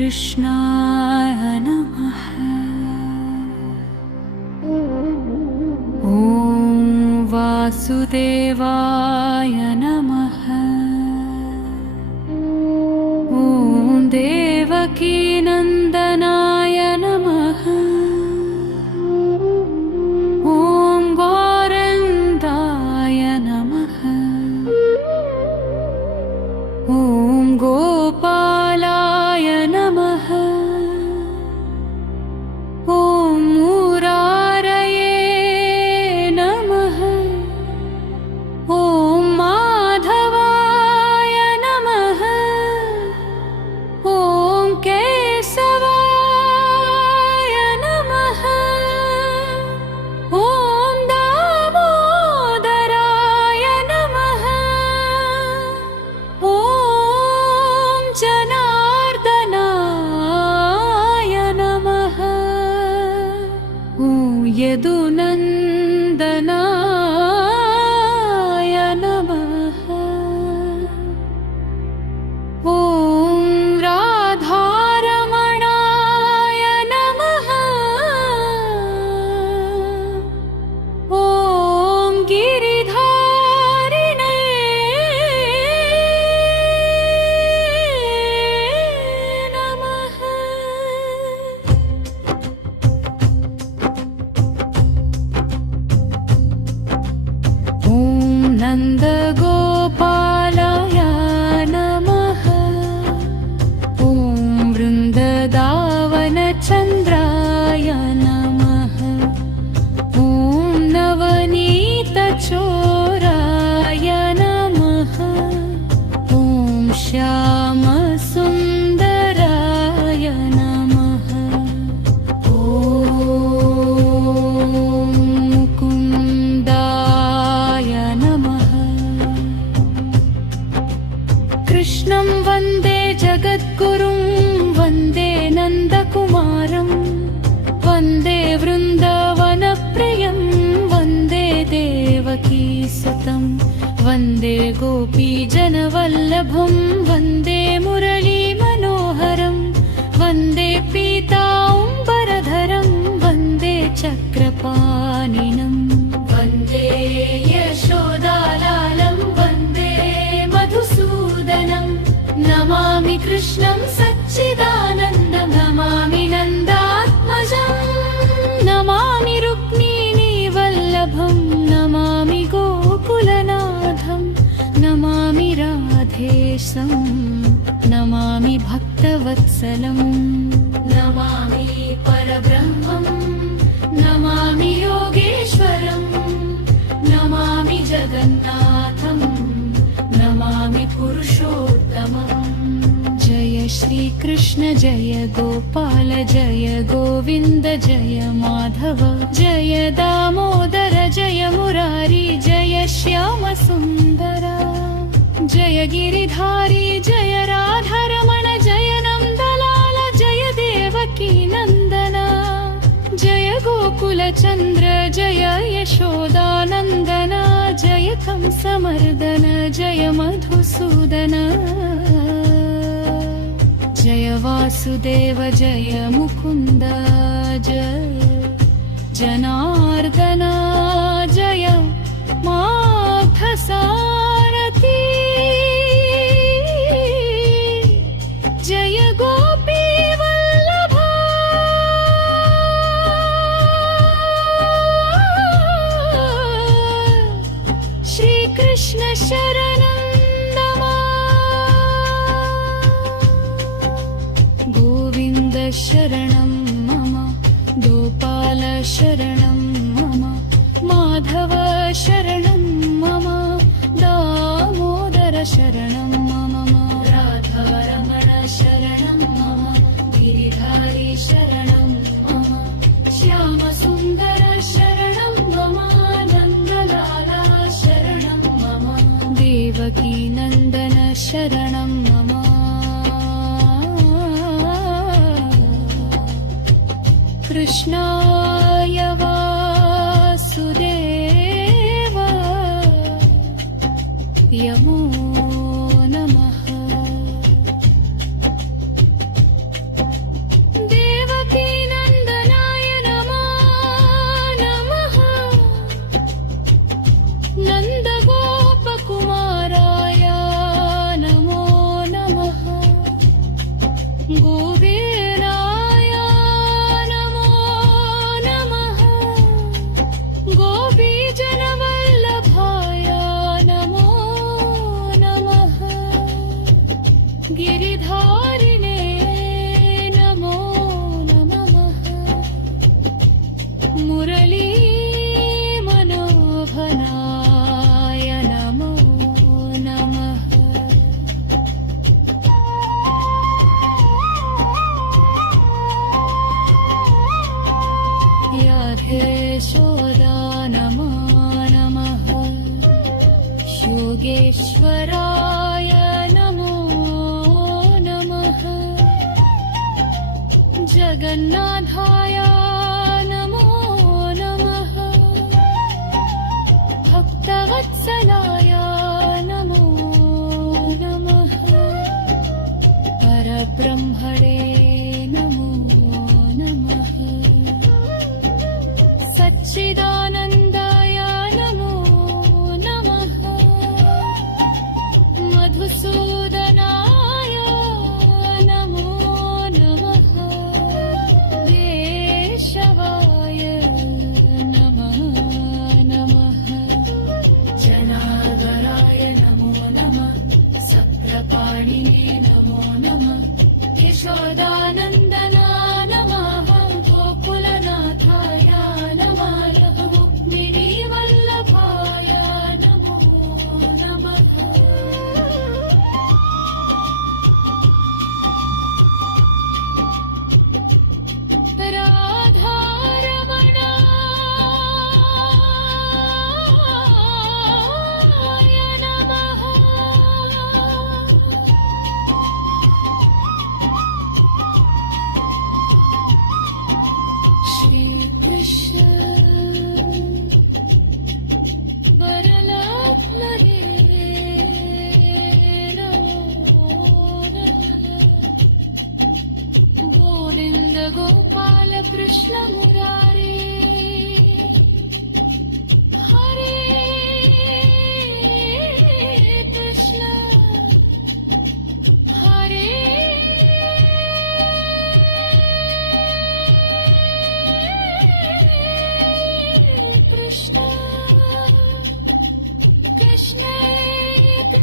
कृष्णाय नमः। ॐ वासुदेवाय नमः। ॐ देवकीनन्दनाय नमः। ॐ गौरन्दाय नमः। ॐ गोपालाय नमः। ॐ मुरारये नमः। ॐ माधवाय नमः। ॐ केशवाय नमः। ॐ दामोदराय नमः। ॐ जनार्दनाय नमः। ॐ यदुनन्दनाय नमः। ॐ राधारमणाय नमः। ॐ गिरिधारिणे नमः। ॐ नन्दगोपालाय नमः। ॐ वृन्ददावनचन्द्राय नमः। ॐ नवनीतचोराय नमः। ॐ श्यामसुन्दराय नमः। ॐ मुकुन्दाय नमः। कृष्णं वन्दे जगद्गुरुं वन्दे नन्दकुमारं वन्दे वृन्दावनप्रियं वन्दे देवकीसुतं वन्दे गोपीजनवल्लभं वन्दे मुरलीमनोहरं वन्दे पीताम्बरधरं वन्दे चक्रपाणिनं वन्दे यशोदालालं वन्दे मधुसूदनं नमामि कृष्णं सच्चिदानन्दं नमामि नन्दात्मजं नमामि रुक्मिणी वल्लभं नमामि गोकुलनाथं नमामि राधेशं नमामि भक्तवत्सलं नमामि परब्रह्मं नमामि योगेश्वरं नमामि जगन्नाथं नमामि पुरुषोत्तमम्। जय श्रीकृष्ण जय गोपाल जय गोविन्द जय माधव जय दामोदर जय मुरारी जय श्यामसुन्दर जय गिरिधारी जय राधारमण जय नन्दलाल जय देवकी नन्दन जय गोकुलचन्द्र जय यशोदानन्दन जय कंसमर्दन जय मधुसूदन जय वासुदेव जय मुकुन्द जय जनार्दन जय माधसारथी जय गोपी वल्लभ श्रीकृष्ण शरणं गोविन्द शरणं मम गोपाल शरणं मम माधव शरणं मम दामोदर शरणं मम राधारमण शरणं मम गिरिधारी शरणं मम श्यामसुन्दर शरणं मम नन्दलाला शरणं मम देवकी नन्दन शरणं मम कृष्णाय वासुदेव यमो नमः। केशवराय नमो नमः जगन्नाथाय नमो नमः भक्तवत्सलाय नमो नमः परब्रह्मणे नमो नमः सच्चिदानन्दाय नमो नमः मधुसूदनाय नमो नमः केशवाय नमः नमः जनार्दनाय नमो नमः सप्तपाणिने नमो नमः यशोदानन्दना नमः गोकुलनाथाय नमः रुक्मिणीवल्लभाय नमो नमः राधारमणाय नमः श्रीकृष्ण वरलक्ष्मणे नमो नमः गोविन्द गोपाल कृष्ण मुरारे